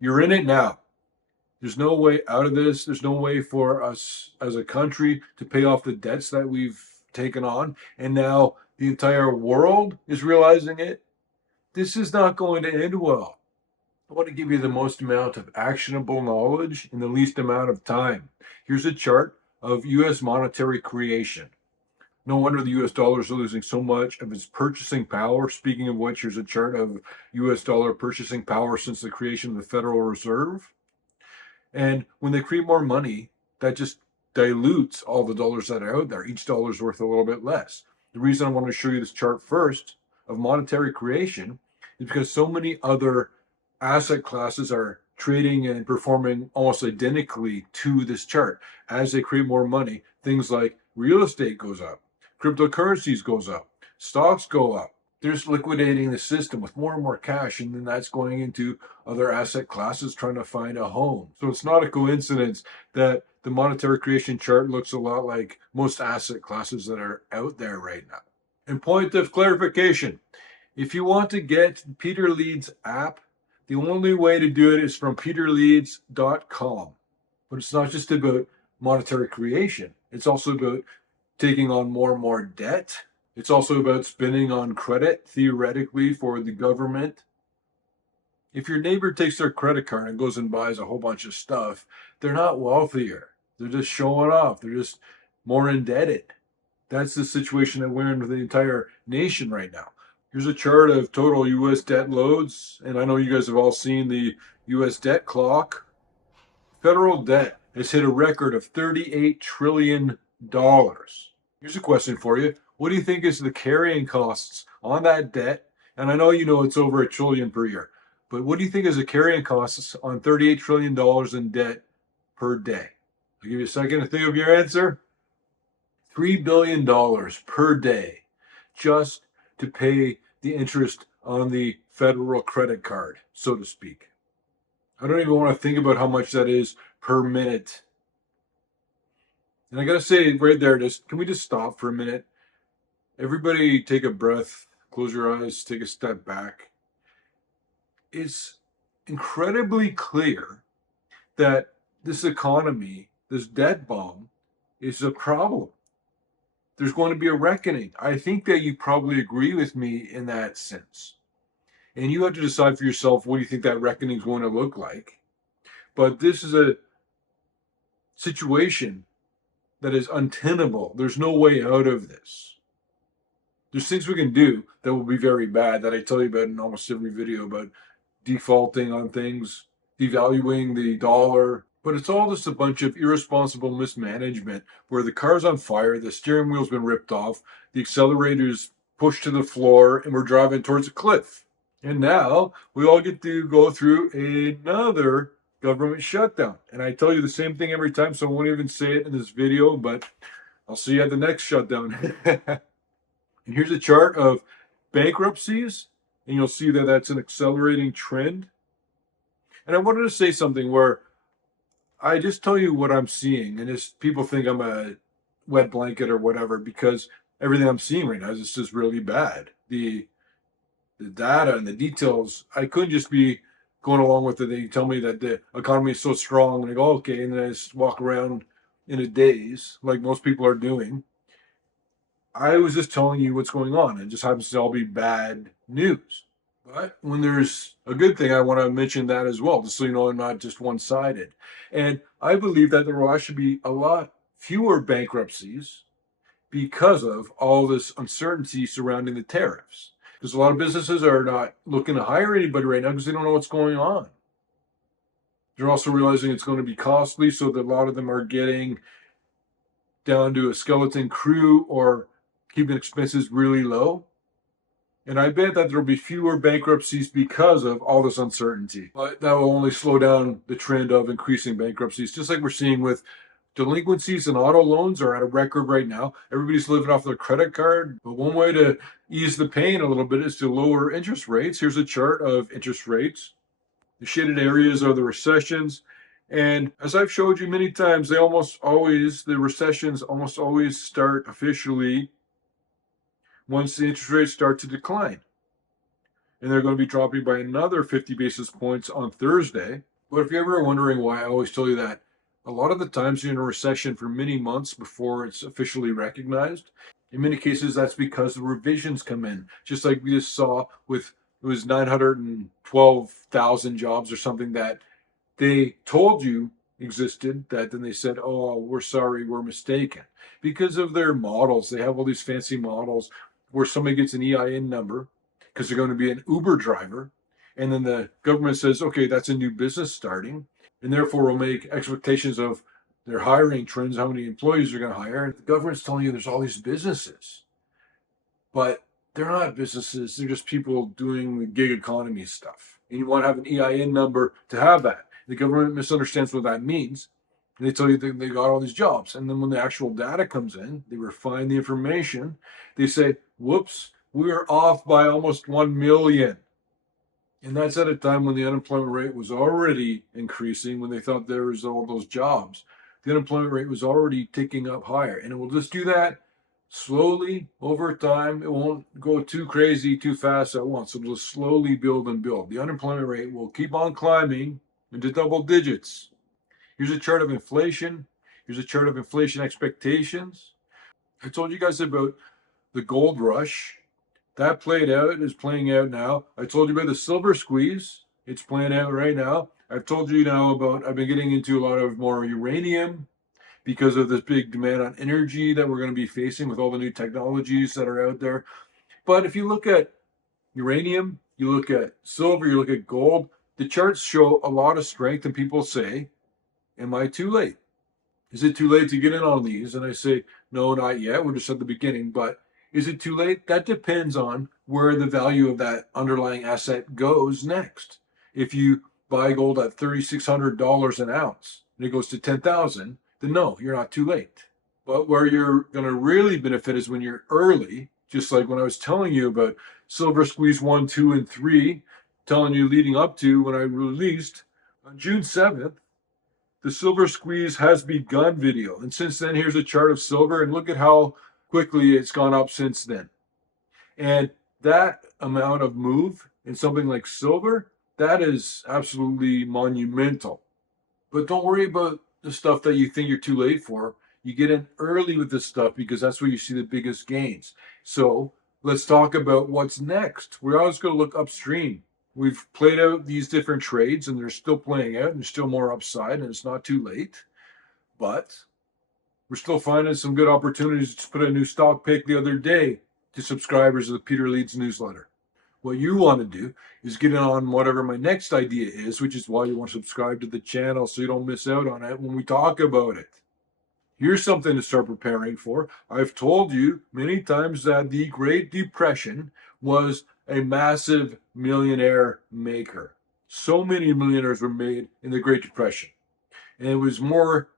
You're in it now. There's no way out of this. There's no way for us as a country to pay off the debts that we've taken on. And now the entire world is realizing it. This is not going to end well. I want to give you the most amount of actionable knowledge in the least amount of time. Here's a chart of US monetary creation. No wonder the US dollar is losing so much of its purchasing power. Speaking of which, here's a chart of US dollar purchasing power since the creation of the Federal Reserve. And when they create more money, that just dilutes all the dollars that are out there. Each dollar is worth a little bit less. The reason I want to show you this chart first of monetary creation is because so many other asset classes are trading and performing almost identically to this chart. As they create more money, things like real estate goes up, cryptocurrencies goes up, stocks go up. They're just liquidating the system with more and more cash, and then that's going into other asset classes trying to find a home. So it's not a coincidence that the monetary creation chart looks a lot like most asset classes that are out there right now. And point of clarification, if you want to get Peter Leeds app, the only way to do it is from peterleeds.com. But it's not just about monetary creation. It's also about taking on more and more debt. It's also about spending on credit, theoretically, for the government. If your neighbor takes their credit card and goes and buys a whole bunch of stuff, they're not wealthier. They're just showing off. They're just more indebted. That's the situation that we're in with the entire nation right now. Here's a chart of total U.S. debt loads, and I know you guys have all seen the U.S. debt clock. Federal debt has hit a record of $38 trillion. Here's a question for you. What do you think is the carrying costs on that debt? And I know you know it's over $1 trillion per year, but what do you think is the carrying costs on $38 trillion in debt per day? I'll give you a second to think of your answer. $3 billion per day just to pay the interest on the federal credit card, so to speak. I don't even want to think about how much that is per minute. And I got to say right there, can we just stop for a minute? Everybody take a breath, close your eyes, take a step back. It's incredibly clear that this economy, this debt bomb, is a problem. There's going to be a reckoning. I think that you probably agree with me in that sense. And you have to decide for yourself what do you think that reckoning is going to look like. But this is a situation that is untenable. There's no way out of this. There's things we can do that will be very bad that I tell you about in almost every video about defaulting on things, devaluing the dollar. But it's all just a bunch of irresponsible mismanagement where the car's on fire, the steering wheel's been ripped off, the accelerator's pushed to the floor, and we're driving towards a cliff. And now we all get to go through another government shutdown. And I tell you the same thing every time, so I won't even say it in this video, but I'll see you at the next shutdown. And here's a chart of bankruptcies, and you'll see that that's an accelerating trend. And I wanted to say something where I just tell you what I'm seeing, and just people think I'm a wet blanket or whatever because everything I'm seeing right now is just really bad. The data and the details, I couldn't just be going along with it. They tell me that the economy is so strong, and I go, okay, and then I just walk around in a daze like most people are doing. I was just telling you what's going on. It just happens to all be bad news. But when there's a good thing, I want to mention that as well, just so you know I'm not just one sided. And I believe that there will actually be a lot fewer bankruptcies because of all this uncertainty surrounding the tariffs. Because a lot of businesses are not looking to hire anybody right now because they don't know what's going on. They're also realizing it's going to be costly, so that a lot of them are getting down to a skeleton crew or keeping expenses really low. And I bet that there will be fewer bankruptcies because of all this uncertainty. But that will only slow down the trend of increasing bankruptcies, just like we're seeing with delinquencies and auto loans are at a record right now. Everybody's living off their credit card. But one way to ease the pain a little bit is to lower interest rates. Here's a chart of interest rates. The shaded areas are the recessions. And as I've showed you many times, the recessions almost always start officially once the interest rates start to decline. and they're going to be dropping by another 50 basis points on Thursday. But if you're ever wondering why I always tell you that, a lot of the times you're in a recession for many months before it's officially recognized. In many cases, that's because the revisions come in, just like we just saw with it was 912,000 jobs or something that they told you existed, that then they said, oh, we're sorry, we're mistaken. Because of their models, they have all these fancy models where somebody gets an EIN number because they're going to be an Uber driver. And then the government says, okay, that's a new business starting. And therefore, we'll make expectations of their hiring trends, how many employees they're going to hire. And the government's telling you there's all these businesses, but they're not businesses. They're just people doing the gig economy stuff. And you want to have an EIN number to have that. The government misunderstands what that means. And they tell you they got all these jobs. And then when the actual data comes in, they refine the information. They say, whoops, we're off by almost 1 million. And that's at a time when the unemployment rate was already increasing, when they thought there was all those jobs. The unemployment rate was already ticking up higher. And it will just do that slowly over time. It won't go too crazy, too fast at once. It'll just slowly build and build. The unemployment rate will keep on climbing into double digits. Here's a chart of inflation. Here's a chart of inflation expectations. I told you guys about the gold rush. That played out, is playing out now. I told you about the silver squeeze. It's playing out right now. I've told you now about, I've been getting into a lot of more uranium because of this big demand on energy that we're going to be facing with all the new technologies that are out there. But if you look at uranium, you look at silver, you look at gold, the charts show a lot of strength, and people say, am I too late? Is it too late to get in on these? And I say, no, not yet. We're just at the beginning. But is it too late? That depends on where the value of that underlying asset goes next. If you buy gold at $3,600 an ounce and it goes to 10,000, then no, you're not too late. But where you're going to really benefit is when you're early, just like when I was telling you about silver squeeze 1, 2, and 3, telling you leading up to when I released on June 7th, the silver squeeze has begun video. And since then, here's a chart of silver, and look at how quickly it's gone up since then. And that amount of move in something like silver, that is absolutely monumental. But don't worry about the stuff that you think you're too late for. You get in early with this stuff because that's where you see the biggest gains. So let's talk about what's next. We're always going to look upstream. We've played out these different trades and they're still playing out and there's still more upside and it's not too late. But we're still finding some good opportunities to put a new stock pick the other day to subscribers of the Peter Leeds newsletter. What you want to do is get in on whatever my next idea is, which is why you want to subscribe to the channel so you don't miss out on it when we talk about it. Here's something to start preparing for. I've told you many times that the Great Depression was a massive millionaire maker. So many millionaires were made in the Great Depression. And it was more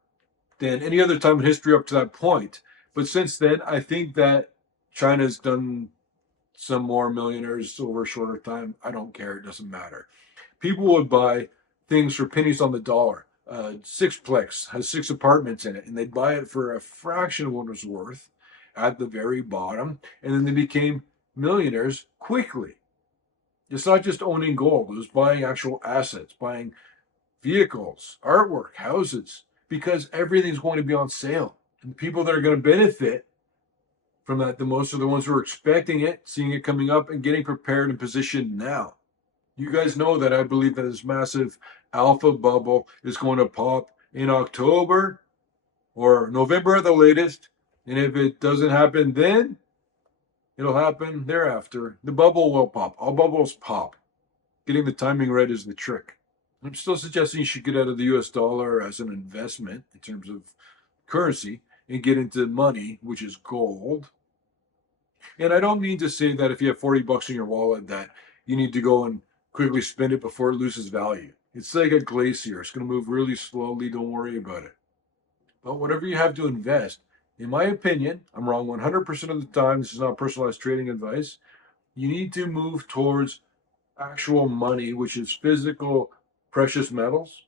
than any other time in history up to that point. But since then, I think that China's done some more millionaires over a shorter time. I don't care. It doesn't matter. People would buy things for pennies on the dollar. Sixplex has 6 apartments in it, and they'd buy it for a fraction of what it was worth at the very bottom, and then they became millionaires quickly. It's not just owning gold, it was buying actual assets, buying vehicles, artwork, houses, because everything's going to be on sale. And the people that are going to benefit from that the most are the ones who are expecting it, seeing it coming up, and getting prepared and positioned now. You guys know that I believe that this massive alpha bubble is going to pop in October or November at the latest. And if it doesn't happen then, it'll happen thereafter. The bubble will pop. All bubbles pop. Getting the timing right is the trick. I'm still suggesting you should get out of the US dollar as an investment in terms of currency and get into money, which is gold. And I don't mean to say that if you have 40 bucks in your wallet that you need to go and quickly spend it before it loses value. It's like a glacier. It's going to move really slowly. Don't worry about it. But whatever you have to invest, in my opinion, I'm wrong 100% of the time. This is not personalized trading advice. You need to move towards actual money, which is physical precious metals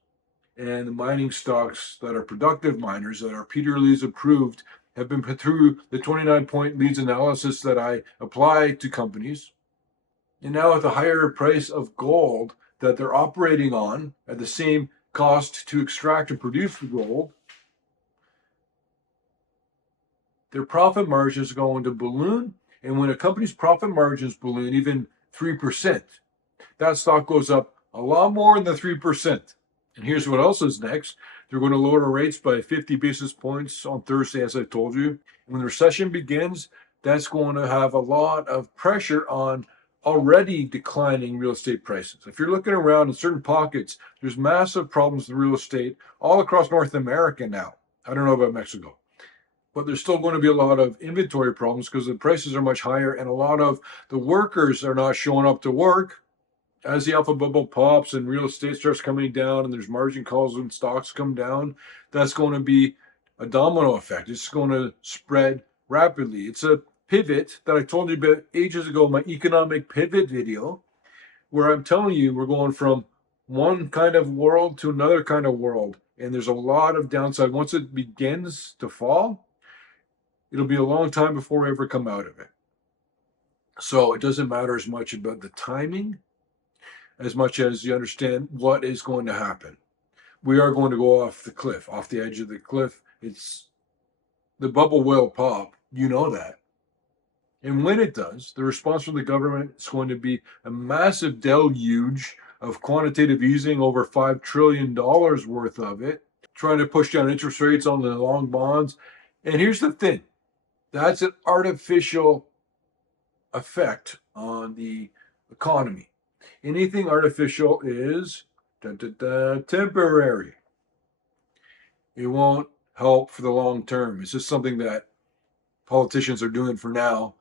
and the mining stocks that are productive miners that are Peter Leeds approved have been put through the 29-point Leeds analysis that I apply to companies. And now with the higher price of gold that they're operating on at the same cost to extract and produce the gold, their profit margins are going to balloon. And when a company's profit margins balloon even 3%, that stock goes up a lot more than 3%. And here's what else is next. They're going to lower rates by 50 basis points on Thursday, as I told you. And when the recession begins, that's going to have a lot of pressure on already declining real estate prices. If you're looking around in certain pockets, there's massive problems with real estate all across North America now. I don't know about Mexico, but there's still going to be a lot of inventory problems because the prices are much higher and a lot of the workers are not showing up to work. As the alpha bubble pops and real estate starts coming down and there's margin calls when stocks come down, that's going to be a domino effect. It's going to spread rapidly. It's a pivot that I told you about ages ago, my economic pivot video, where I'm telling you we're going from one kind of world to another kind of world. And there's a lot of downside. Once it begins to fall, it'll be a long time before we ever come out of it. So it doesn't matter as much about the timing as much as you understand what is going to happen. We are going to go off the cliff, off the edge of the cliff. It's the bubble will pop. You know that. And when it does, the response from the government is going to be a massive deluge of quantitative easing, over $5 trillion worth of it, trying to push down interest rates on the long bonds. And here's the thing, that's an artificial effect on the economy. Anything artificial is temporary. It won't help for the long term. It's just something that politicians are doing for now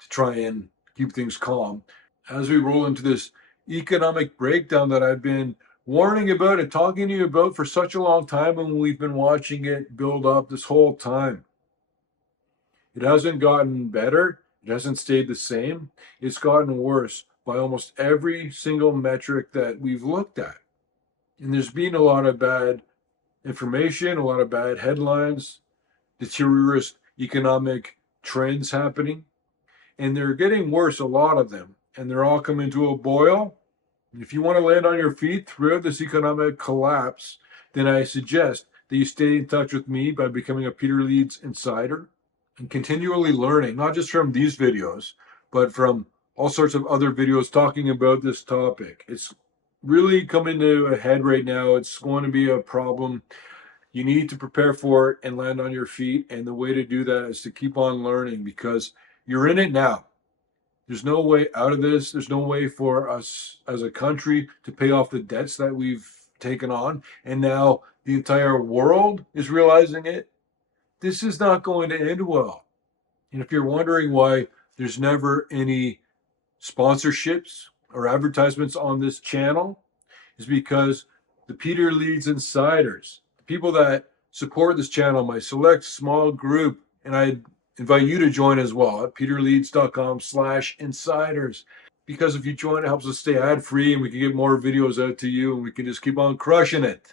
to try and keep things calm. As we roll into this economic breakdown that I've been warning about and talking to you about for such a long time, and we've been watching it build up this whole time. It hasn't gotten better. It hasn't stayed the same. It's gotten worse by almost every single metric that we've looked at. And there's been a lot of bad information, a lot of bad headlines, deteriorous economic trends happening. And they're getting worse, a lot of them. And they're all coming to a boil. And if you want to land on your feet throughout this economic collapse, then I suggest that you stay in touch with me by becoming a Peter Leeds insider and continually learning, not just from these videos, but from all sorts of other videos talking about this topic. It's really coming to a head right now. It's going to be a problem. You need to prepare for it and land on your feet. And the way to do that is to keep on learning, because you're in it now. There's no way out of this. There's no way for us as a country to pay off the debts that we've taken on. And now the entire world is realizing it. This is not going to end well. And if you're wondering why there's never any sponsorships or advertisements on this channel, is because the Peter Leeds insiders, the people that support this channel, my select small group, and I invite you to join as well at peterleeds.com/insiders. Because if you join, it helps us stay ad free and we can get more videos out to you and we can just keep on crushing it.